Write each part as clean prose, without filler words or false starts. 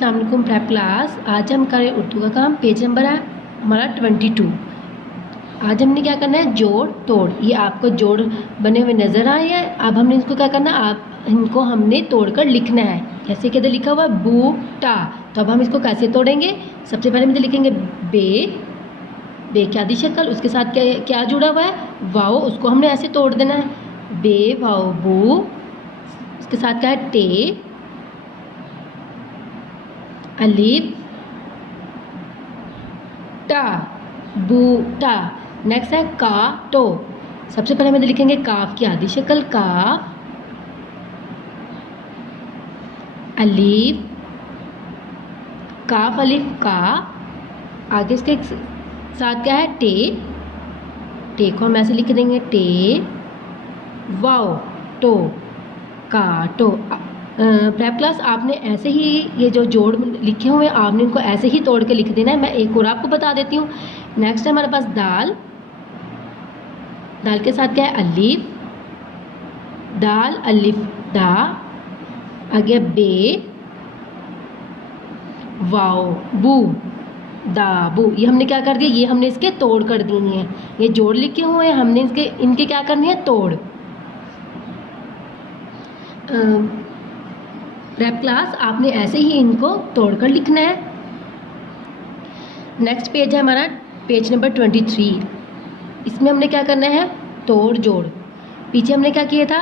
अस्सलाम वालेकुम prep class. आज हम करें उर्दू का काम। पेज नंबर है हमारा 22। आज हमने क्या करना है, जोड़ तोड़। ये आपको जोड़ बने हुए नज़र आए हैं। अब हमने इसको क्या करना है, आप इनको हमने तोड़कर लिखना है। जैसे कि इधर लिखा हुआ है बूटा, तो अब हम इसको कैसे तोड़ेंगे। सबसे पहले हम इधर लिखेंगे बे, बे की आधी शक्ल, उसके साथ क्या क्या जुड़ा हुआ है, वाओ, उसको हमने ऐसे तोड़ देना है। बे वाओ बू, उसके साथ क्या है टे, अलिफ टा, बूटा। नेक्स्ट है का टो। सबसे पहले हम इधर लिखेंगे काफ की आधी शक्ल, काफ, अलिफ, काफ अलिफ का, आगे इसके साथ क्या है टे, टे को हम ऐसे लिख देंगे टे, वाओ टो, का टो। प्रेप क्लास आपने ऐसे ही ये जो जोड़ लिखे हुए हैं आपने इनको ऐसे ही तोड़ के लिख देना है। मैं एक और आपको बता देती हूँ। नेक्स्ट है हमारे पास दाल, दाल के साथ क्या है अलिफ, दाल अलिफ दा, आगे बे, वाओ बू, दाबू। ये हमने क्या कर दिया, ये हमने इसके तोड़ कर दिए हैं। ये जोड़ लिखे हुए हैं, हमने इनके क्या करनी है, तोड़। प्रेप क्लास आपने ऐसे ही इनको तोड़कर लिखना है। नेक्स्ट पेज है हमारा पेज नंबर 23। इसमें हमने क्या करना है, तोड़ जोड़। पीछे हमने क्या किया था,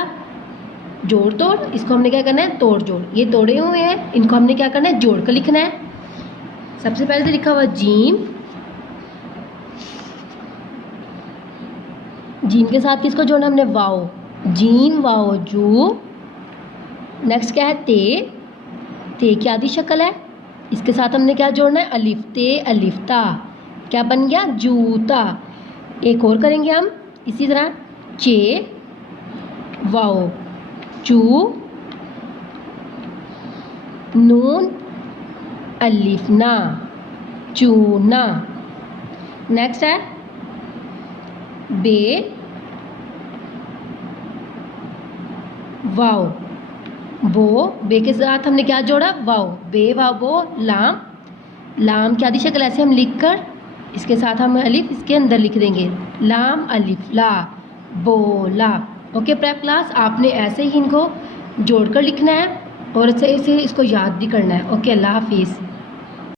जोड़ तोड़, इसको हमने क्या करना है, तोड़ जोड़। ये तोड़े हुए हैं, इनको हमने क्या करना है, जोड़ कर लिखना है। सबसे पहले तो लिखा हुआ जीम, जीम के साथ किसको जोड़ना हमने, वाओ, जीम वाओ जू। नेक्स्ट क्या है ते, ते की आधी शक्ल है, इसके साथ हमने क्या जोड़ना है, अलिफ, ते अलिफ ता, क्या बन गया, जूता। एक और करेंगे हम इसी तरह, चे वाओ चू, नून अलिफ ना, चूना। नेक्स्ट है बे वाओ बो, बे के साथ हमने क्या जोड़ा, वाओ, बे वाओ बो, लाम, लाम की आधी शक्ल ऐसे हम लिखकर इसके साथ हम अलिफ इसके अंदर लिख देंगे, लाम अलिफ ला, बोला। ओके प्रेप क्लास आपने ऐसे ही इनको जोड़कर लिखना है और ऐसे इसको याद भी करना है। ओके, अल्लाह हाफिज़।